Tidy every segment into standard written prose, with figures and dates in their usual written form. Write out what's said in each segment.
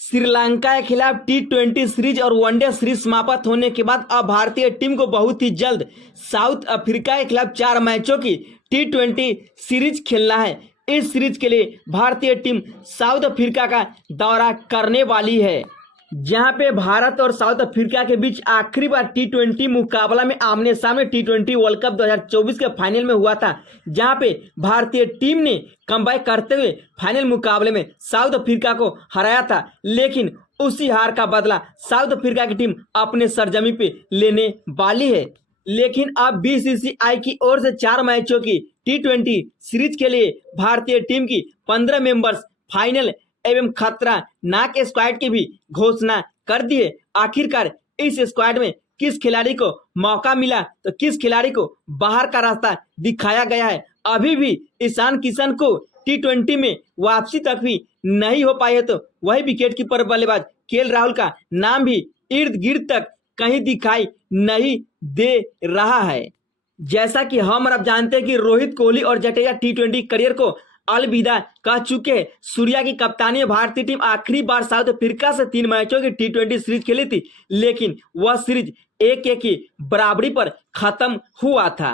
श्रीलंका के खिलाफ टी20 सीरीज और वनडे सीरीज समाप्त होने के बाद अब भारतीय टीम को बहुत ही जल्द साउथ अफ्रीका के खिलाफ 4 मैचों की टी20 सीरीज खेलना है। इस सीरीज के लिए भारतीय टीम साउथ अफ्रीका का दौरा करने वाली है, जहां पे भारत और साउथ अफ्रीका के बीच आखिरी बार टी20 मुकाबला में आमने सामने टी20 वर्ल्ड कप 2024 के फाइनल में हुआ था, जहां पे भारतीय टीम ने कमबैक करते हुए फाइनल मुकाबले में साउथ अफ्रीका को हराया था। लेकिन उसी हार का बदला साउथ अफ्रीका की टीम अपने सरजमी पे लेने वाली है। लेकिन अब बीसीसीआई की ओर से 4 मैचों की टी20 सीरीज के लिए भारतीय टीम की 15 मेंबर्स फाइनल एवं खतरनाक स्क्वाड की भी घोषणा कर दी है। आखिरकार इस स्क्वाड में किस खिलाड़ी को मौका मिला तो किस खिलाड़ी को बाहर का रास्ता दिखाया गया है। अभी भी ईशान किशन को टी20 में वापसी तक भी नहीं हो पाई है, तो वही विकेटकीपर बल्लेबाज केएल राहुल का नाम भी इर्द गिर्द तक कहीं दिखाई नहीं दे रहा है। जैसा कि हम अब जानते हैं कि रोहित कोहली और जडेजा टी20 करियर को अलविदा कह चुके हैं। सूर्या की कप्तानी भारतीय टीम आखिरी बार साउथ अफ्रीका से 3 मैचों की टी20 सीरीज खेली थी, लेकिन वह सीरीज 1-1 की बराबरी पर खत्म हुआ था।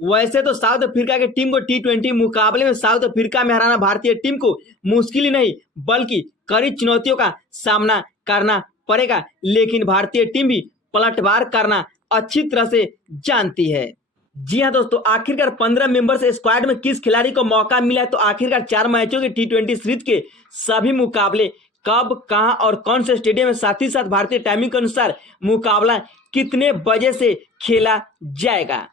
वैसे तो साउथ अफ्रीका की टीम को टी20 मुकाबले में साउथ अफ्रीका में हराना भारतीय टीम को मुश्किल ही नहीं बल्कि कड़ी चुनौतियों का सामना करना पड़ेगा, लेकिन भारतीय टीम भी पलटवार करना अच्छी तरह से जानती है। जी हाँ दोस्तों, आखिरकार 15 मेंबर्स स्क्वाड में किस खिलाड़ी को मौका मिला है, तो आखिरकार 4 मैचों के टी20 सीरीज के सभी मुकाबले कब, कहां और कौन से स्टेडियम में, साथ ही साथ भारतीय टाइमिंग के अनुसार मुकाबला कितने बजे से खेला जाएगा।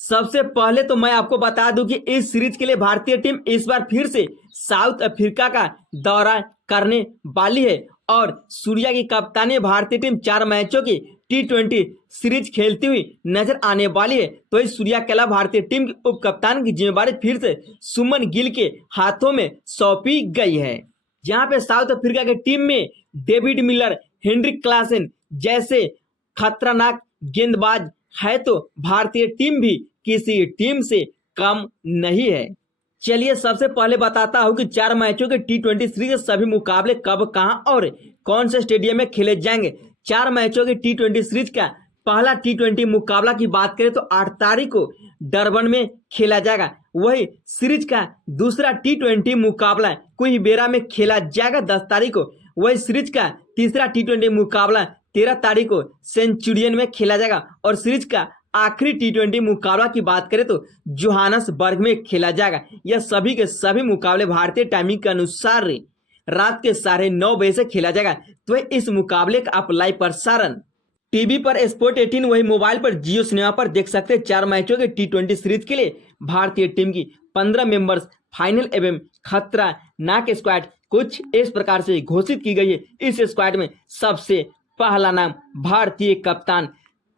सबसे पहले तो मैं आपको बता दूं कि इस सीरीज के लिए भारतीय टीम इस बार फिर से साउथ अफ्रीका का दौरा करने वाली है और सूर्या की कप्तानी भारतीय टीम 4 मैचों की टी20 सीरीज खेलती हुई नजर आने वाली है। तो इस सूर्या के अलावा भारतीय टीम की उप कप्तान की जिम्मेदारी फिर से सुमन गिल के हाथों में सौंपी गई है, जहां पे साउथ अफ्रीका की टीम में डेविड मिलर, हेनरिक क्लासन जैसे खतरनाक गेंदबाज है, तो भारतीय टीम भी किसी टीम से कम नहीं है। चलिए सबसे पहले बताता हूं कि 4 मैचों के टी20 सीरीज के सभी मुकाबले कब, कहां और कौन से स्टेडियम में खेले जाएंगे। 4 मैचों की टी20 सीरीज का पहला टी20 मुकाबला की बात करें तो 8 तारीख को डरबन में खेला जाएगा। वही सीरीज का दूसरा टी20 मुकाबला कुइबेरा में खेला जाएगा 10 तारीख को। वही सीरीज का तीसरा टी20 मुकाबला 13 तारीख को सेंचुरियन में खेला जाएगा और सीरीज का आखिरी टी20 मुकाबला की बात करें तो जोहानसबर्ग में खेला जाएगा। यह सभी के सभी मुकाबले भारतीय टाइमिंग के अनुसार रात के 9:30 बजे से खेला जाएगा। तो इस मुकाबले का आप लाइव प्रसारण टीवी पर स्पोर्ट 18 वही मोबाइल पर जियो सिनेमा पर देख सकते हैं। 4 मैचों के टी20 सीरीज के लिए भारतीय टीम की 15 मेंबर्स फाइनल एवं खतरनाक स्क्वाड कुछ इस प्रकार से घोषित की गई है। इस स्क्वाड में सबसे पहला नाम भारतीय कप्तान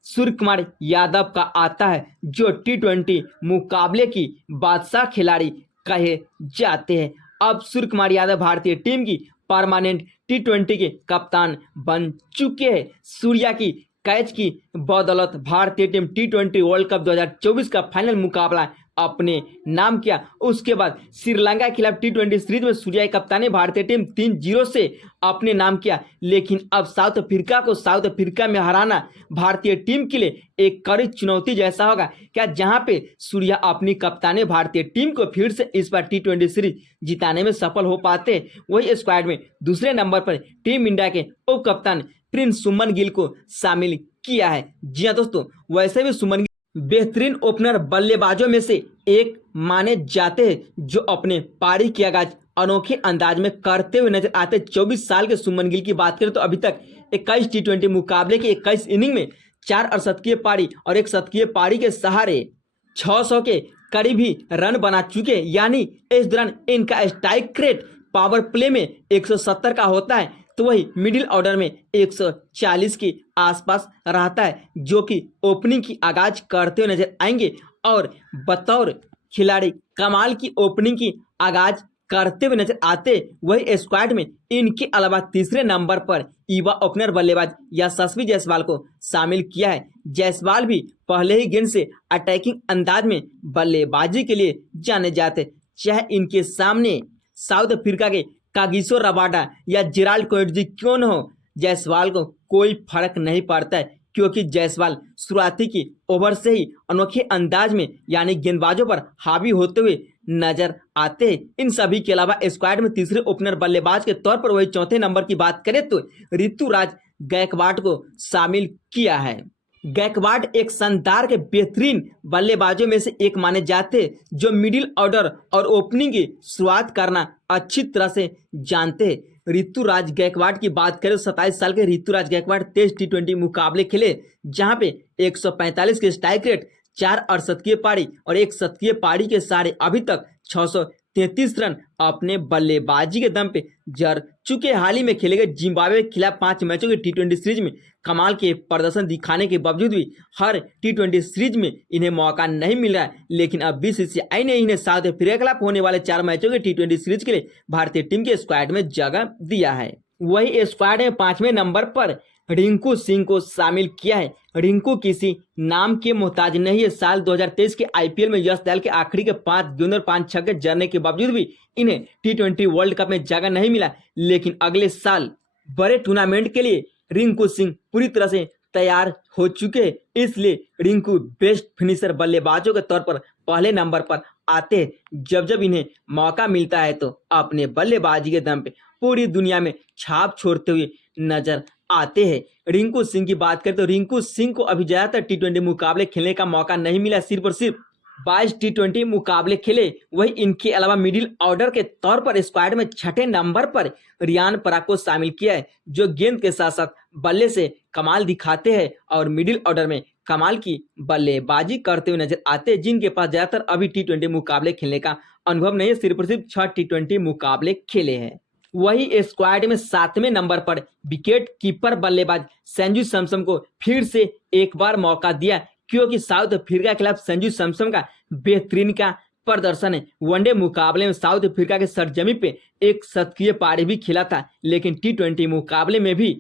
सूर्यकुमार यादव का आता है, जो टी20 मुकाबले की बादशाह खिलाड़ी कहे जाते हैं। अब सूर्यकुमार यादव भारतीय टीम की परमानेंट टी20 के कप्तान बन चुके हैं। सूर्या की कैच की बदौलत भारतीय टीम टी20 वर्ल्ड कप 2024 का फाइनल मुकाबला अपने नाम किया। उसके बाद श्रीलंका के खिलाफ टी20 सीरीज में सूर्या की कप्तानी भारतीय टीम 3-0 से अपने नाम किया। लेकिन अब साउथ अफ्रीका को साउथ अफ्रीका में हराना भारतीय टीम के लिए एक कड़ी चुनौती जैसा होगा क्या, जहां पे सूर्या अपनी कप्तानी भारतीय टीम को फिर से इस बार टी20 सीरीज जिताने में सफल हो पाते हैं। वही स्क्वाड में दूसरे नंबर पर टीम इंडिया के उप कप्तान प्रिंस सुमन गिल को शामिल किया है। जी हाँ दोस्तों, वैसे भी सुमन बेहतरीन ओपनर बल्लेबाजों में से एक माने जाते हैं, जो अपने पारी की आगाज अनोखे अंदाज में करते हुए नजर आते हैं। 24 साल के सुमन गिल की बात करें तो अभी तक 21 टी20 मुकाबले के 21 इनिंग में 4 अर्धशतकीय पारी और 1 शतकीय पारी के सहारे 600 के करीब ही रन बना चुके हैं। यानी इस दौरान इनका स्ट्राइक रेट पावर प्ले में 170 का होता है, तो वही मिडिल ऑर्डर में 140 के आसपास रहता है, जो कि ओपनिंग की आगाज करते हुए नजर आएंगे। और बतौर खिलाड़ी कमाल की ओपनिंग की आगाज करते हुए नजर आते। वही स्क्वाड में इनके अलावा तीसरे नंबर पर युवा ओपनर बल्लेबाज यशस्वी जायसवाल को शामिल किया है। जायसवाल भी पहले ही गेंद से अटैकिंग अंदाज में बल्लेबाजी के लिए जाने जाते, चाहे इनके सामने साउथ अफ्रीका के कागिसो रबाडा या जेराल्ड कोएट्जी क्यों न हो, जायसवाल को कोई फर्क नहीं पड़ता है, क्योंकि जायसवाल शुरुआती की ओवर से ही अनोखे अंदाज में यानी गेंदबाजों पर हावी होते हुए नजर आते हैं। इन सभी के अलावा स्क्वाड में तीसरे ओपनर बल्लेबाज के तौर पर वही चौथे नंबर की बात करें तो ऋतुराज गायकवाड को शामिल किया है। गायकवाड एक शानदार के बेहतरीन बल्लेबाजों में से एक माने जाते हैं, जो मिडिल ऑर्डर और ओपनिंग की शुरुआत करना अच्छी तरह से जानते हैं। ऋतुराज गायकवाड की बात करें तो 27 साल के ऋतुराज गायकवाड 23 टी20 मुकाबले खेले, जहां पे 145 के स्ट्राइक रेट, 4 अर्धशतकीय पारी और 1 शतकीय पारी के सारे अभी तक 633 रन अपने बल्लेबाजी के दम पे जड़ चुके। हाल ही में खेले गए जिम्बाब्वे के खिलाफ 5 मैचों की टी20 सीरीज में कमाल के प्रदर्शन दिखाने के बावजूद भी हर टी20 सीरीज में इन्हें मौका नहीं मिल रहा है, लेकिन अब बीसीसीआई ने इन्हें साउथ अफ्रीका के खिलाफ होने वाले 4 मैचों की टी20 सीरीज के लिए भारतीय टीम के स्क्वाड में जगह दिया है। वही स्क्वाड में 5वें नंबर पर रिंकू सिंह को शामिल किया है। रिंकू किसी नाम के मोहताज नहीं है। साल 2023 के आईपीएल में यश दयाल के आखिरी के 5 गेंद और 5 छक्के जड़ने के बावजूद भी इन्हें टी20 वर्ल्ड कप में जगह नहीं मिला, लेकिन अगले साल बड़े टूर्नामेंट के लिए रिंकू सिंह पूरी तरह से तैयार हो चुके हैं। इसलिए रिंकू बेस्ट फिनिशर बल्लेबाजों के तौर पर पहले नंबर पर आते हैं। जब जब इन्हें मौका मिलता है तो अपने बल्लेबाजी के दम पे पूरी दुनिया में छाप छोड़ते हुए नजर आते हैं। रिंकू सिंह की बात करें तो रिंकू सिंह को अभी ज्यादातर टी20 मुकाबले खेलने का मौका नहीं मिला, सिर्फ और सिर्फ 22 टी20 मुकाबले खेले। वही इनके अलावा मिडिल ऑर्डर के तौर पर स्क्वाड में 6ठे नंबर पर रियान पराग को शामिल किया है, जो गेंद के साथ साथ बल्ले से कमाल दिखाते हैं और मिडिल ऑर्डर में कमाल की बल्लेबाजी करते हुए नजर आते हैं, जिनके पास ज्यादातर अभी टी20 मुकाबले खेलने का अनुभव नहीं है, सिर्फ और सिर्फ 6 टी20 मुकाबले खेले हैं। वही स्क्वाड में 7वें नंबर पर विकेट कीपर बल्लेबाज संजू सैमसन को फिर से एक बार मौका दिया, क्योंकि साउथ अफ्रीका के खिलाफ संजू सैमसन का बेहतरीन का प्रदर्शन है। वनडे मुकाबले में साउथ अफ्रीका के सरजमी पे 1 शतकीय पारी भी खेला था, लेकिन टी20 मुकाबले में भी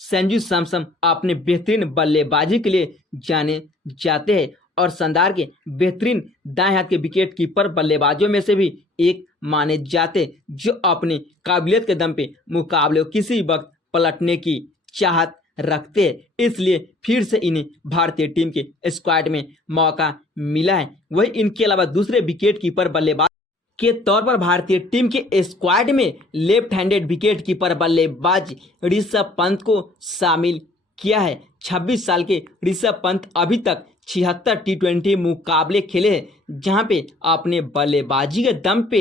संजू सैमसन अपने बेहतरीन बल्लेबाजी के लिए जाने जाते हैं और शानदार के बेहतरीन दाएं हाथ के विकेट कीपर बल्लेबाजों में से भी एक माने जाते, जो अपनी काबिलियत के दम पे मुकाबले को किसी वक्त पलटने की चाहत रखते हैं। इसलिए फिर से इन्हें भारतीय टीम के स्क्वाड में मौका मिला है। वही इनके अलावा दूसरे विकेट कीपर बल्लेबाज के तौर पर भारतीय टीम के स्क्वाड में लेफ्ट हैंडेड विकेट कीपर बल्लेबाज ऋषभ पंत को शामिल किया है। 26 साल के ऋषभ पंत अभी तक 76 टी20 मुकाबले खेले हैं, जहां पे अपने बल्लेबाजी के दम पे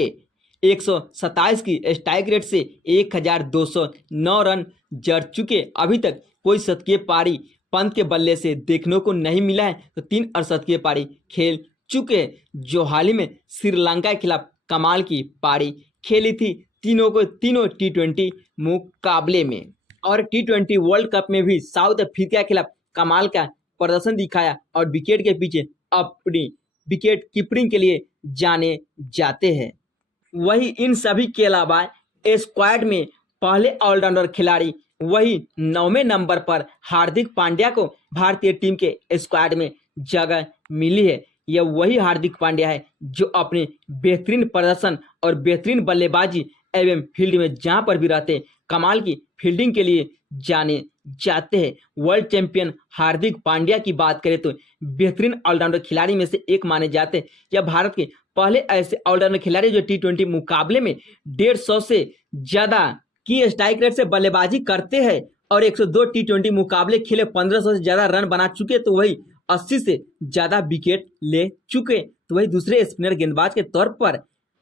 127 की स्ट्राइक रेट से 1209 रन जड़ चुके। अभी तक कोई शतकीय पारी पंत के बल्ले से देखने को नहीं मिला है, तो 3 अर्धशतकीय पारी खेल चुके हैं, जो हाल ही में श्रीलंका के खिलाफ कमाल की पारी खेली थी, तीनों टी20 मुकाबले में। और टी20 वर्ल्ड कप में भी साउथ अफ्रीका के खिलाफ कमाल का प्रदर्शन दिखाया और विकेट के पीछे अपनी विकेट कीपिंग के लिए जाने जाते हैं। वही इन सभी के अलावा स्क्वाड में पहले ऑलराउंडर खिलाड़ी वही 9वें नंबर पर हार्दिक पांड्या को भारतीय टीम के स्क्वाड में जगह मिली है। यह वही हार्दिक पांड्या है जो अपने बेहतरीन प्रदर्शन और बेहतरीन बल्लेबाजी एवं फील्ड में जहां पर भी रहते कमाल की फील्डिंग के लिए जाने जाते हैं। वर्ल्ड चैंपियन हार्दिक पांड्या की बात करें तो बेहतरीन ऑलराउंडर खिलाड़ी में से एक माने जाते हैं। यह भारत के पहले ऐसे ऑलराउंडर खिलाड़ी जो टी20 मुकाबले में 150 से ज्यादा की स्ट्राइक रेट से बल्लेबाजी करते हैं और 102 टी20 मुकाबले खेले 1500 से ज्यादा रन बना चुके, तो वही 80 से ज्यादा विकेट ले चुके। तो वही दूसरे स्पिनर गेंदबाज के तौर पर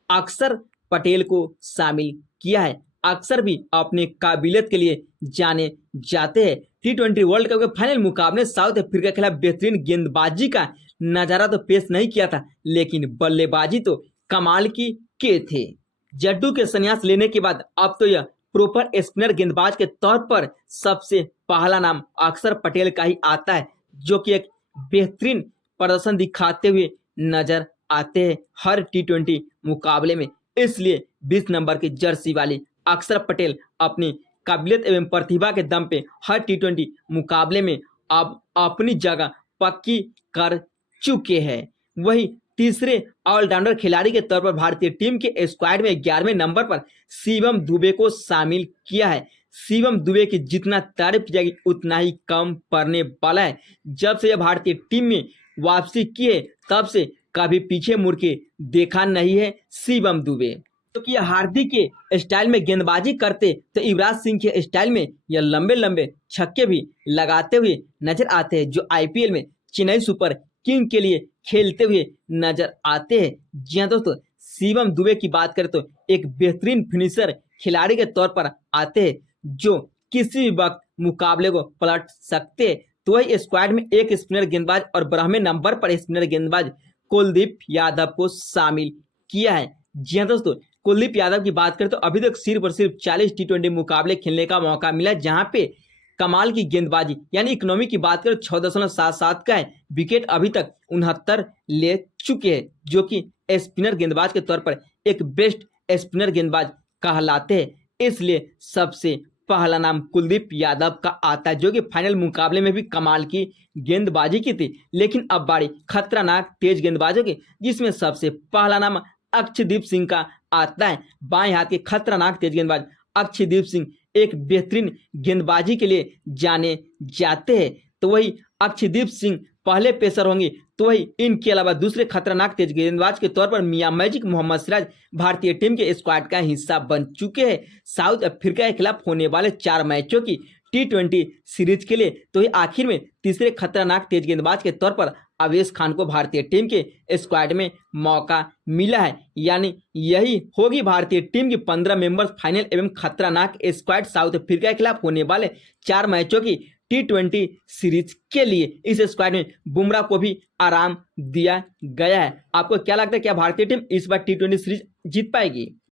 अक्षर पटेल को शामिल किया है। अक्सर भी अपने काबिलियत के लिए जाने जाते हैं। टी20 वर्ल्ड कप के फाइनल मुकाबले साउथ अफ्रीका के खिलाफ बेहतरीन गेंदबाजी का नजारा तो पेश नहीं किया था, लेकिन बल्लेबाजी तो कमाल की के थे। जड्डू के संन्यास लेने के बाद अब तो यह प्रॉपर स्पिनर गेंदबाज के तौर पर सबसे पहला नाम अक्षर पटेल का ही आता है, जो कि एक बेहतरीन प्रदर्शन दिखाते हुए नजर आते हैं हर टी20 मुकाबले में। इसलिए 20 नंबर की जर्सी वाली अक्षर पटेल अपनी काबिलियत एवं प्रतिभा के दम पे हर टी20 मुकाबले में अब अपनी जगह पक्की कर चुके हैं। वही तीसरे ऑलराउंडर खिलाड़ी के तौर पर भारतीय टीम के स्क्वाड में 11वें नंबर पर शिवम दुबे को शामिल किया है। शिवम दुबे की जितना तारीफ की जाएगी उतना ही कम पड़ने वाला है। जब से यह भारतीय टीम में वापसी की है तब से कभी पीछे मुड़ के देखा नहीं है शिवम दुबे। क्योंकि तो हार्दिक के स्टाइल में गेंदबाजी करते तो युवराज सिंह के स्टाइल में यह लंबे लंबे छक्के भी लगाते हुए नजर आते हैं, जो आईपीएल में चेन्नई सुपर किंग के लिए खेलते हुए नजर आते हैं। जी हाँ दोस्तों, शिवम दुबे की बात करें तो एक बेहतरीन फिनिशर खिलाड़ी के तौर पर आते हैं जो किसी भी वक्त मुकाबले को पलट सकते हैं। तो वही स्क्वाड में एक स्पिनर गेंदबाज और 12वें नंबर पर स्पिनर गेंदबाज कुलदीप यादव को शामिल किया है। जी हाँ दोस्तों, कुलदीप यादव की बात करें तो अभी तक सिर्फ और सिर्फ 40 टी20 मुकाबले खेलने का मौका मिला, जहां पे कमाल की गेंदबाजी यानी इकोनॉमी की बात करें 6.77 का है। विकेट अभी तक 69 ले चुके हैं, जो कि स्पिनर गेंदबाज के तौर पर एक बेस्ट स्पिनर गेंदबाज कहलाते हैं। इसलिए सबसे पहला नाम कुलदीप यादव का आता है, जो कि फाइनल मुकाबले में भी कमाल की गेंदबाजी की थी। लेकिन अब बारी खतरनाक तेज गेंदबाजों की, जिसमें सबसे पहला नाम अक्षदीप सिंह का आता है। बाएं हाथ के खतरनाक तेज गेंदबाज अक्षदीप सिंह एक बेहतरीन गेंदबाजी के लिए जाने जाते हैं। तो वही अक्षदीप सिंह पहले पेसर होंगे, तो वही इनके अलावा दूसरे खतरनाक तेज गेंदबाज के तौर पर मियां मैजिक मोहम्मद सिराज भारतीय टीम के स्क्वाड का हिस्सा बन चुके हैं साउथ अफ्रीका के खिलाफ होने वाले 4 मैचों की टी20 सीरीज के लिए। तो ही आखिर में तीसरे खतरनाक तेज गेंदबाज के तौर पर अवेश खान को भारतीय टीम के स्क्वाड में मौका मिला है। यानी यही होगी भारतीय टीम की 15 मेंबर्स फाइनल एवं खतरनाक स्क्वाड साउथ अफ्रीका के खिलाफ होने वाले 4 मैचों की टी20 सीरीज के लिए। इस स्क्वाड में बुमराह को भी आराम दिया गया है। आपको क्या लगता है, क्या भारतीय टीम इस बार टी20 सीरीज जीत पाएगी?